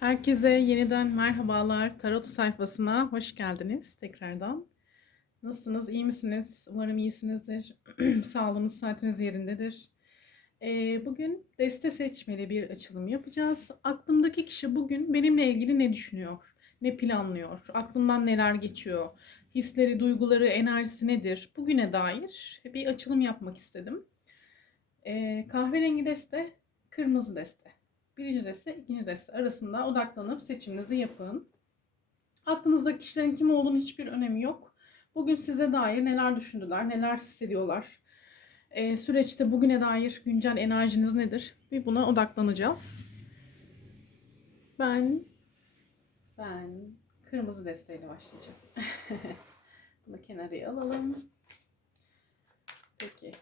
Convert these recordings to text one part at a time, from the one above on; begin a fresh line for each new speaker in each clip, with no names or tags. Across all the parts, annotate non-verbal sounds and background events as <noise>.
Herkese yeniden merhabalar. Tarot sayfasına hoş geldiniz tekrardan. Nasılsınız? İyi misiniz? Umarım iyisinizdir. <clears throat> Sağlığınız, saatiniz yerindedir. Ee, bugün deste seçmeli bir açılım yapacağız. Aklımdaki kişi bugün benimle ilgili ne düşünüyor? Ne planlıyor? Aklından neler geçiyor? Hisleri, duyguları, enerjisi nedir? Bugüne dair bir açılım yapmak istedim. Ee, kahverengi deste, kırmızı deste. Birinci deste, ikinci deste arasında odaklanıp seçiminizi yapın. Aklınızdaki kişilerin kim olduğunu hiçbir önemi yok. Bugün size dair neler düşündüler, neler hissediyorlar. Ee, süreçte bugüne dair güncel enerjiniz nedir? Bir buna odaklanacağız. Ben ben kırmızı desteğiyle başlayacağım. <laughs> Bunu kenarıya alalım. Peki.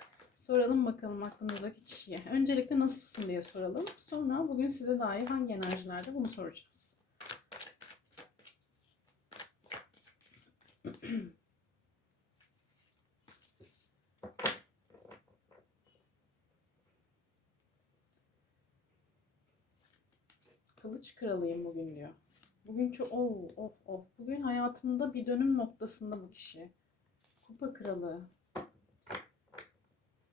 Soralım bakalım aklınızdaki kişiye. Öncelikle nasılsın diye soralım. Sonra bugün size dair hangi enerjilerde bunu soracağız. Kılıç kralıyım bugün diyor. Bugün çok of of. Bugün hayatında bir dönüm noktasında bu kişi. Kupa kralı.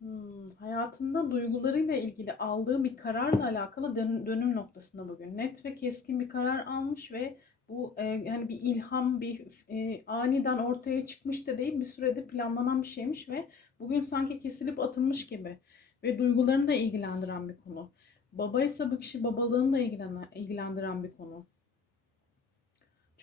Hmm, hayatında duygularıyla ilgili aldığı bir kararla alakalı dön- dönüm noktasında bugün. Net ve keskin bir karar almış ve bu e, yani bir ilham, bir e, aniden ortaya çıkmış da değil, bir sürede planlanan bir şeymiş ve bugün sanki kesilip atılmış gibi ve duygularını da ilgilendiren bir konu. Babaysa bu kişi babalığını da ilgilen- ilgilendiren bir konu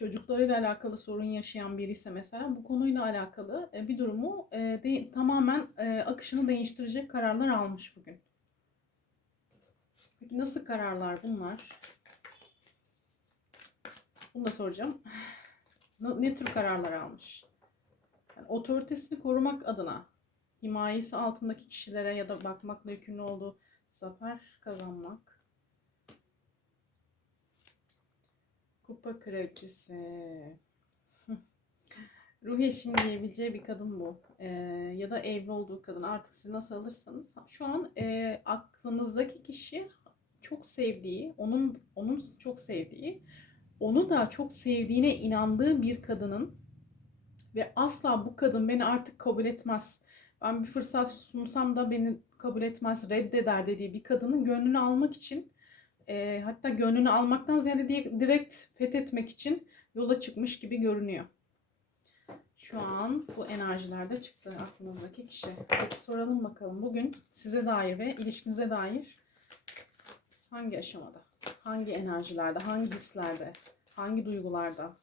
çocuklarıyla alakalı sorun yaşayan biri ise mesela bu konuyla alakalı e, bir durumu e, de, tamamen e, akışını değiştirecek kararlar almış bugün. Peki nasıl kararlar bunlar? Bunu da soracağım. Ne tür kararlar almış? Yani otoritesini korumak adına himayesi altındaki kişilere ya da bakmakla yükümlü olduğu zafer kazanmak Kupa kraliçesi. <laughs> Ruh eşim diyebileceği bir kadın bu. Ee, ya da evli olduğu kadın. Artık siz nasıl alırsanız. Şu an e, aklınızdaki kişi çok sevdiği, onun onun çok sevdiği, onu da çok sevdiğine inandığı bir kadının ve asla bu kadın beni artık kabul etmez. Ben bir fırsat sunsam da beni kabul etmez, reddeder dediği bir kadının gönlünü almak için e, hatta gönlünü almaktan ziyade direkt fethetmek için yola çıkmış gibi görünüyor. Şu an bu enerjilerde çıktı aklınızdaki kişi. Peki soralım bakalım bugün size dair ve ilişkinize dair hangi aşamada, hangi enerjilerde, hangi hislerde, hangi duygularda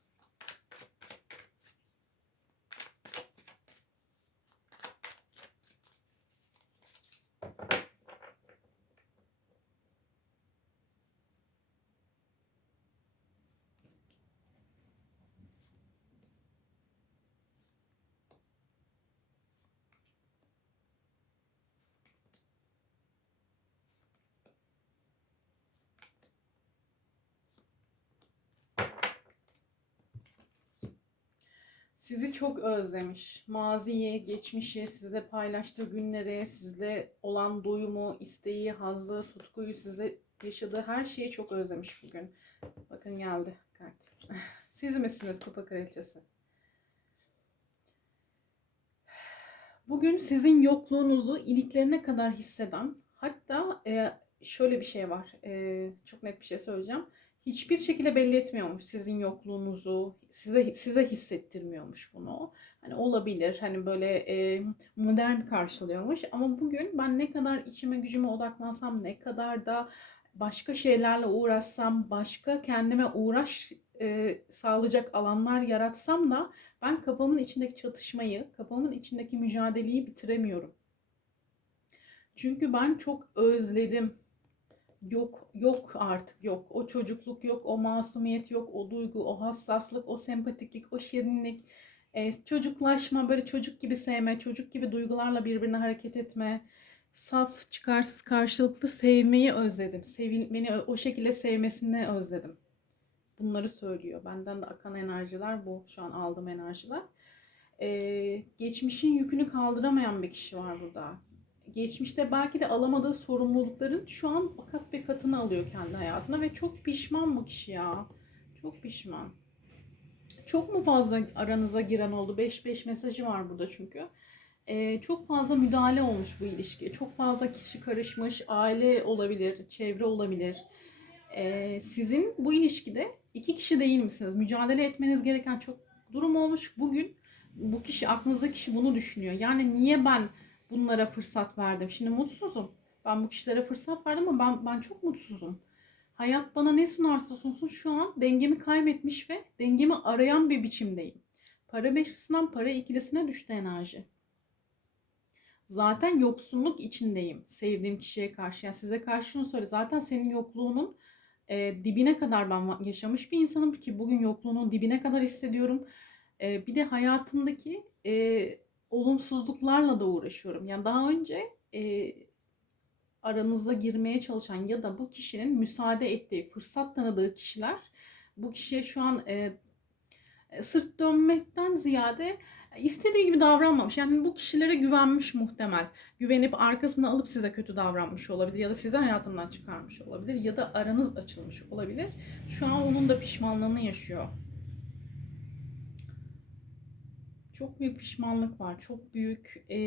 sizi çok özlemiş. Maziyi, geçmişi, sizle paylaştığı günleri, sizle olan doyumu, isteği, hazzı, tutkuyu, sizle yaşadığı her şeyi çok özlemiş bugün. Bakın geldi kart. <laughs> Siz misiniz Kupa Kraliçesi? Bugün sizin yokluğunuzu iliklerine kadar hisseden, hatta e, şöyle bir şey var, e, çok net bir şey söyleyeceğim hiçbir şekilde belli etmiyormuş sizin yokluğunuzu, size size hissettirmiyormuş bunu. Hani olabilir, hani böyle e, modern karşılıyormuş ama bugün ben ne kadar içime gücüme odaklansam, ne kadar da başka şeylerle uğraşsam, başka kendime uğraş e, sağlayacak alanlar yaratsam da ben kafamın içindeki çatışmayı, kafamın içindeki mücadeleyi bitiremiyorum. Çünkü ben çok özledim yok yok artık yok. O çocukluk yok, o masumiyet yok, o duygu, o hassaslık, o sempatiklik, o şirinlik, e, çocuklaşma, böyle çocuk gibi sevme, çocuk gibi duygularla birbirine hareket etme, saf, çıkarsız, karşılıklı sevmeyi özledim. Sevil, beni o şekilde sevmesini özledim. Bunları söylüyor. Benden de akan enerjiler bu. Şu an aldığım enerjiler. Ee, geçmişin yükünü kaldıramayan bir kişi var burada geçmişte belki de alamadığı sorumlulukların şu an kat be katını alıyor kendi hayatına ve çok pişman bu kişi ya. Çok pişman. Çok mu fazla aranıza giren oldu? 5-5 mesajı var burada çünkü. Ee, çok fazla müdahale olmuş bu ilişkiye. Çok fazla kişi karışmış. Aile olabilir, çevre olabilir. Ee, sizin bu ilişkide iki kişi değil misiniz? Mücadele etmeniz gereken çok durum olmuş. Bugün bu kişi, aklınızdaki kişi bunu düşünüyor. Yani niye ben bunlara fırsat verdim? Şimdi mutsuzum. Ben bu kişilere fırsat verdim ama ben, ben çok mutsuzum. Hayat bana ne sunarsa sunsun şu an dengemi kaybetmiş ve dengemi arayan bir biçimdeyim. Para beşlisinden para ikilisine düştü enerji. Zaten yoksunluk içindeyim sevdiğim kişiye karşı. Yani size karşı şunu söyle. Zaten senin yokluğunun e, dibine kadar ben yaşamış bir insanım ki bugün yokluğunun dibine kadar hissediyorum. E, bir de hayatımdaki e, olumsuzluklarla da uğraşıyorum. Yani daha önce e, aranıza girmeye çalışan ya da bu kişinin müsaade ettiği, fırsat tanıdığı kişiler bu kişiye şu an e, sırt dönmekten ziyade istediği gibi davranmamış. Yani bu kişilere güvenmiş muhtemel. Güvenip arkasını alıp size kötü davranmış olabilir ya da sizi hayatından çıkarmış olabilir ya da aranız açılmış olabilir. Şu an onun da pişmanlığını yaşıyor. Çok büyük pişmanlık var. Çok büyük e,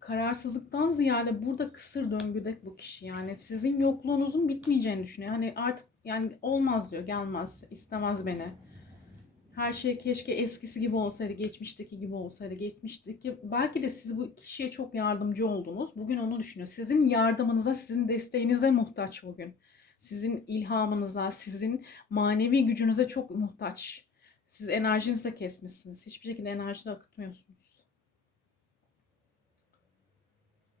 kararsızlıktan ziyade burada kısır döngüde bu kişi. Yani sizin yokluğunuzun bitmeyeceğini düşünüyor. Hani artık yani olmaz diyor, gelmez, istemez beni. Her şey keşke eskisi gibi olsaydı, geçmişteki gibi olsaydı, geçmişteki belki de siz bu kişiye çok yardımcı oldunuz. Bugün onu düşünüyor. Sizin yardımınıza, sizin desteğinize muhtaç bugün. Sizin ilhamınıza, sizin manevi gücünüze çok muhtaç. Siz enerjinizi de kesmişsiniz. Hiçbir şekilde enerji de akıtmıyorsunuz.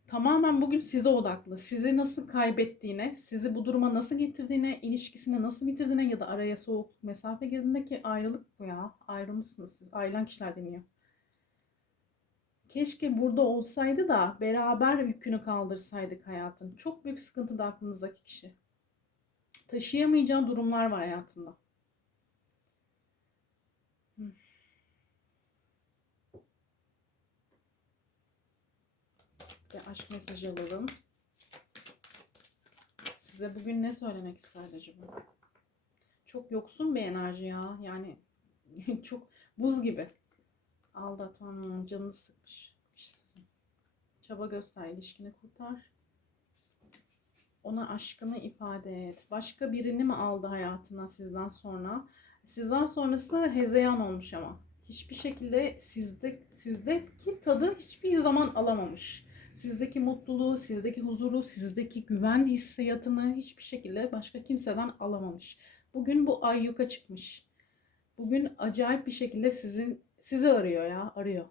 Tamamen bugün size odaklı. Sizi nasıl kaybettiğine, sizi bu duruma nasıl getirdiğine, ilişkisini nasıl bitirdiğine ya da araya soğuk mesafe girdiğinde ki ayrılık bu ya. Ayrılmışsınız siz. Ayrılan kişiler deniyor. Keşke burada olsaydı da beraber yükünü kaldırsaydık hayatın. Çok büyük sıkıntı da aklınızdaki kişi. Taşıyamayacağı durumlar var hayatında. Bir aşk mesajı alalım. Size bugün ne söylemek isterdi acaba? Çok yoksun bir enerji ya. Yani <laughs> çok buz gibi. Aldatan canını sıkmış. Sizin. Çaba göster, ilişkini kurtar. Ona aşkını ifade et. Başka birini mi aldı hayatına sizden sonra? Sizden sonrası hezeyan olmuş ama. Hiçbir şekilde sizde sizdeki tadı hiçbir zaman alamamış sizdeki mutluluğu, sizdeki huzuru, sizdeki güven hissiyatını hiçbir şekilde başka kimseden alamamış. Bugün bu ay yuka çıkmış. Bugün acayip bir şekilde sizin sizi arıyor ya, arıyor.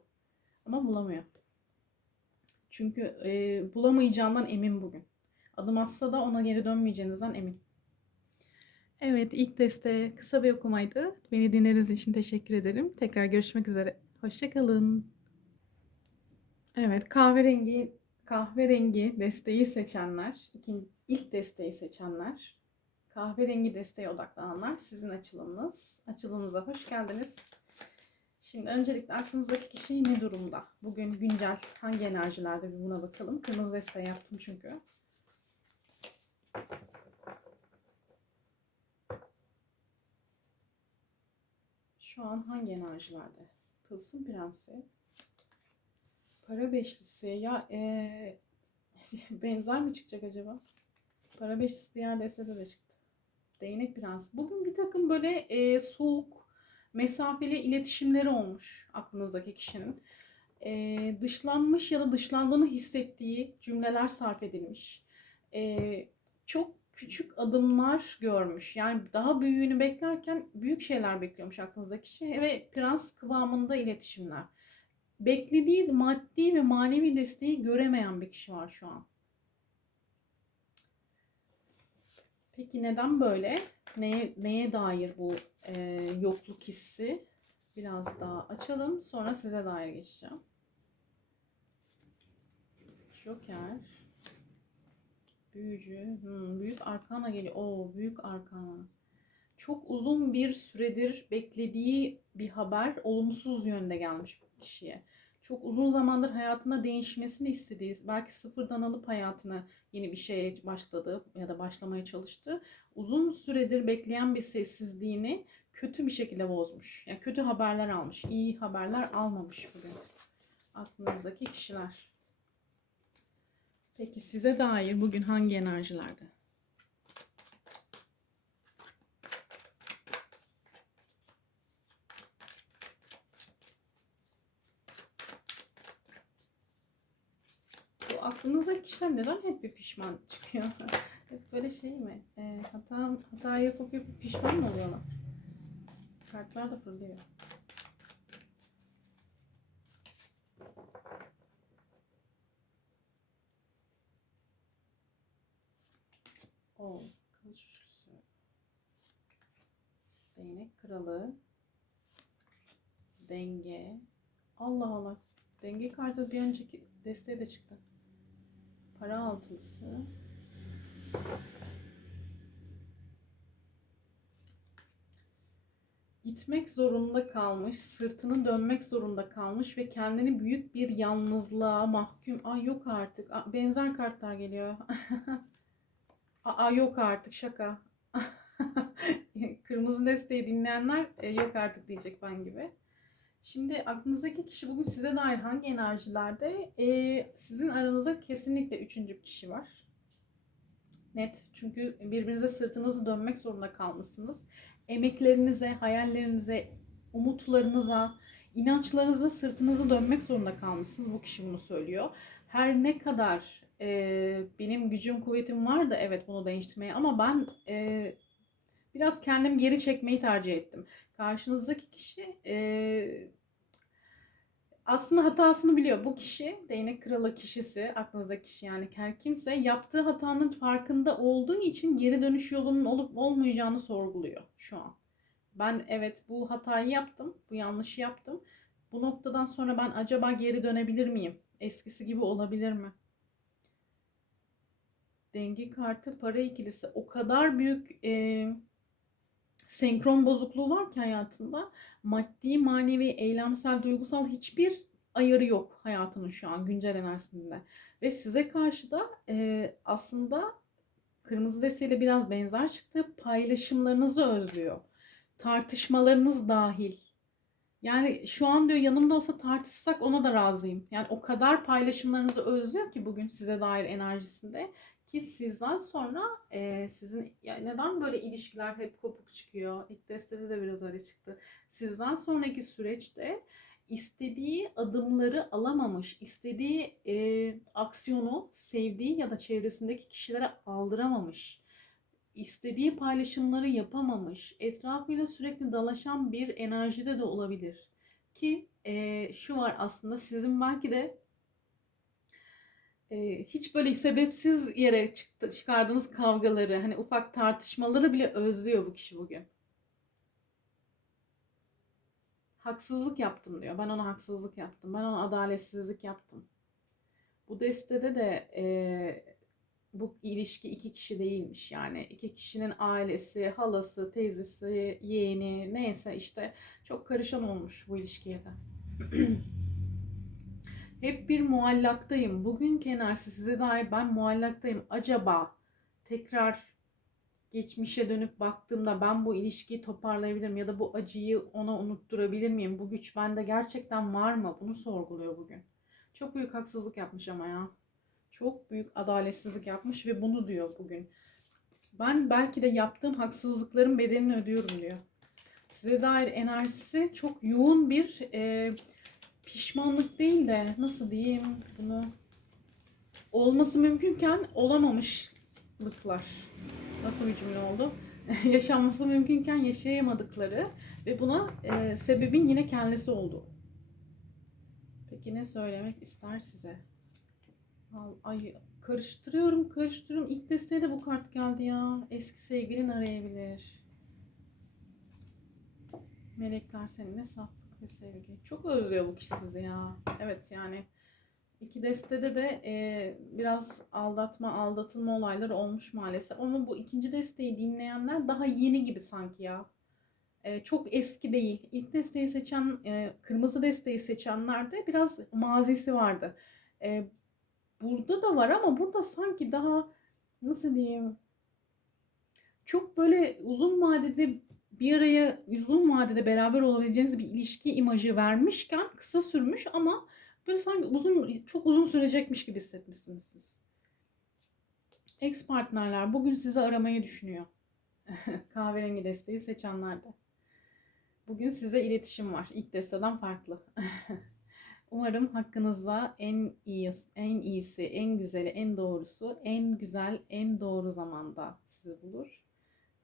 Ama bulamıyor. Çünkü e, bulamayacağından emin bugün. Adım atsa da ona geri dönmeyeceğinizden emin. Evet, ilk deste kısa bir okumaydı. Beni dinlediğiniz için teşekkür ederim. Tekrar görüşmek üzere. Hoşçakalın. Evet, kahverengi kahverengi desteği seçenler, ikinci, ilk desteği seçenler, kahverengi desteğe odaklananlar sizin açılımınız. Açılımınıza hoş geldiniz. Şimdi öncelikle aklınızdaki kişi ne durumda? Bugün güncel hangi enerjilerde bir buna bakalım. Kırmızı desteği yaptım çünkü. Şu an hangi enerjilerde? Tılsım Prensi, Para beşlisi ya ee, <laughs> benzer mi çıkacak acaba? Para beşlisi diğer destede de çıktı. Değnek prens. Bugün bir takım böyle e, soğuk, mesafeli iletişimleri olmuş aklınızdaki kişinin. E, dışlanmış ya da dışlandığını hissettiği cümleler sarf edilmiş. E, çok küçük adımlar görmüş. Yani daha büyüğünü beklerken büyük şeyler bekliyormuş aklınızdaki kişi ve prens kıvamında iletişimler beklediği maddi ve manevi desteği göremeyen bir kişi var şu an. Peki neden böyle? Neye, neye dair bu e, yokluk hissi? Biraz daha açalım. Sonra size dair geçeceğim. Joker. Büyücü. Hmm, büyük arkana geliyor. Oo, büyük arkana. Çok uzun bir süredir beklediği bir haber olumsuz yönde gelmiş kişiye çok uzun zamandır hayatına değişmesini istediği, belki sıfırdan alıp hayatına yeni bir şeye başladı ya da başlamaya çalıştı. Uzun süredir bekleyen bir sessizliğini kötü bir şekilde bozmuş. Yani kötü haberler almış, iyi haberler almamış bugün. Aklınızdaki kişiler. Peki size dair bugün hangi enerjilerde? Bu aklınızdaki kişiler neden hep bir pişman çıkıyor? <laughs> hep böyle şey mi? E, hata, hata yapıp yapıp pişman mı oluyorlar? Kartlar da fırlıyor. O kılıç üçlüsü. Değnek kralı. Denge. Allah Allah. Denge kartı bir önceki desteğe de çıktı. Para altılısı. Gitmek zorunda kalmış, sırtını dönmek zorunda kalmış ve kendini büyük bir yalnızlığa mahkum. Ay yok artık. Benzer kartlar geliyor. <laughs> Aa yok artık şaka. <laughs> Kırmızı desteği dinleyenler e, yok artık diyecek ben gibi. Şimdi aklınızdaki kişi bugün size dair hangi enerjilerde? Ee, sizin aranızda kesinlikle üçüncü kişi var. Net. Çünkü birbirinize sırtınızı dönmek zorunda kalmışsınız. Emeklerinize, hayallerinize, umutlarınıza, inançlarınıza sırtınızı dönmek zorunda kalmışsınız. Bu kişi bunu söylüyor. Her ne kadar e, benim gücüm, kuvvetim var da evet bunu değiştirmeye ama ben e, biraz kendim geri çekmeyi tercih ettim. Karşınızdaki kişi e, aslında hatasını biliyor. Bu kişi değnek kralı kişisi, aklınızdaki kişi yani her kimse yaptığı hatanın farkında olduğu için geri dönüş yolunun olup olmayacağını sorguluyor şu an. Ben evet bu hatayı yaptım, bu yanlışı yaptım. Bu noktadan sonra ben acaba geri dönebilir miyim? Eskisi gibi olabilir mi? Denge kartı para ikilisi o kadar büyük e, senkron bozukluğu var ki hayatında maddi, manevi, eylemsel, duygusal hiçbir ayarı yok hayatının şu an güncel enerjisinde. Ve size karşı da e, aslında kırmızı desteğiyle biraz benzer çıktı. Paylaşımlarınızı özlüyor. Tartışmalarınız dahil. Yani şu an diyor yanımda olsa tartışsak ona da razıyım. Yani o kadar paylaşımlarınızı özlüyor ki bugün size dair enerjisinde ki sizden sonra e, sizin ya neden böyle ilişkiler hep kopuk çıkıyor? İlk destede de biraz öyle çıktı. Sizden sonraki süreçte istediği adımları alamamış, istediği e, aksiyonu sevdiği ya da çevresindeki kişilere aldıramamış, istediği paylaşımları yapamamış, etrafıyla sürekli dalaşan bir enerjide de olabilir. Ki e, şu var aslında sizin belki de e, hiç böyle sebepsiz yere çıktı, çıkardığınız kavgaları, hani ufak tartışmaları bile özlüyor bu kişi bugün. Haksızlık yaptım diyor. Ben ona haksızlık yaptım. Ben ona adaletsizlik yaptım. Bu destede de e, bu ilişki iki kişi değilmiş. Yani iki kişinin ailesi, halası, teyzesi, yeğeni neyse işte çok karışan olmuş bu ilişkiye de. <clears throat> Hep bir muallaktayım. Bugünkü enerjisi size dair ben muallaktayım. Acaba tekrar geçmişe dönüp baktığımda ben bu ilişkiyi toparlayabilirim ya da bu acıyı ona unutturabilir miyim? Bu güç bende gerçekten var mı? Bunu sorguluyor bugün. Çok büyük haksızlık yapmış ama ya. Çok büyük adaletsizlik yapmış ve bunu diyor bugün. Ben belki de yaptığım haksızlıkların bedelini ödüyorum diyor. Size dair enerjisi çok yoğun bir e, pişmanlık değil de nasıl diyeyim bunu olması mümkünken olamamışlıklar. Nasıl bir cümle oldu? <laughs> Yaşanması mümkünken yaşayamadıkları ve buna e, sebebin yine kendisi oldu. Peki ne söylemek ister size? Ay karıştırıyorum, karıştırıyorum. İlk desteğe de bu kart geldi ya. Eski sevgilin arayabilir. Melekler seninle saflık ve sevgi. Çok özlüyor bu kişi sizi ya. Evet yani iki destede de e, biraz aldatma, aldatılma olayları olmuş maalesef. Ama bu ikinci desteği dinleyenler daha yeni gibi sanki ya. E, çok eski değil. İlk desteği seçen, e, kırmızı desteği seçenlerde biraz mazisi vardı. E, burada da var ama burada sanki daha nasıl diyeyim çok böyle uzun vadede bir araya uzun vadede beraber olabileceğiniz bir ilişki imajı vermişken kısa sürmüş ama böyle sanki uzun çok uzun sürecekmiş gibi hissetmişsiniz siz. Ex partnerler bugün sizi aramayı düşünüyor. <laughs> Kahverengi desteği seçenlerde. Bugün size iletişim var. İlk desteden farklı. <laughs> Umarım hakkınızda en iyi, en iyisi, en güzeli, en doğrusu, en güzel, en doğru zamanda sizi bulur.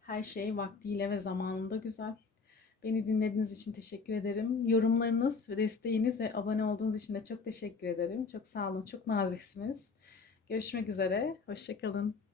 Her şey vaktiyle ve zamanında güzel. Beni dinlediğiniz için teşekkür ederim. Yorumlarınız ve desteğiniz ve abone olduğunuz için de çok teşekkür ederim. Çok sağ olun, çok naziksiniz. Görüşmek üzere, hoşçakalın.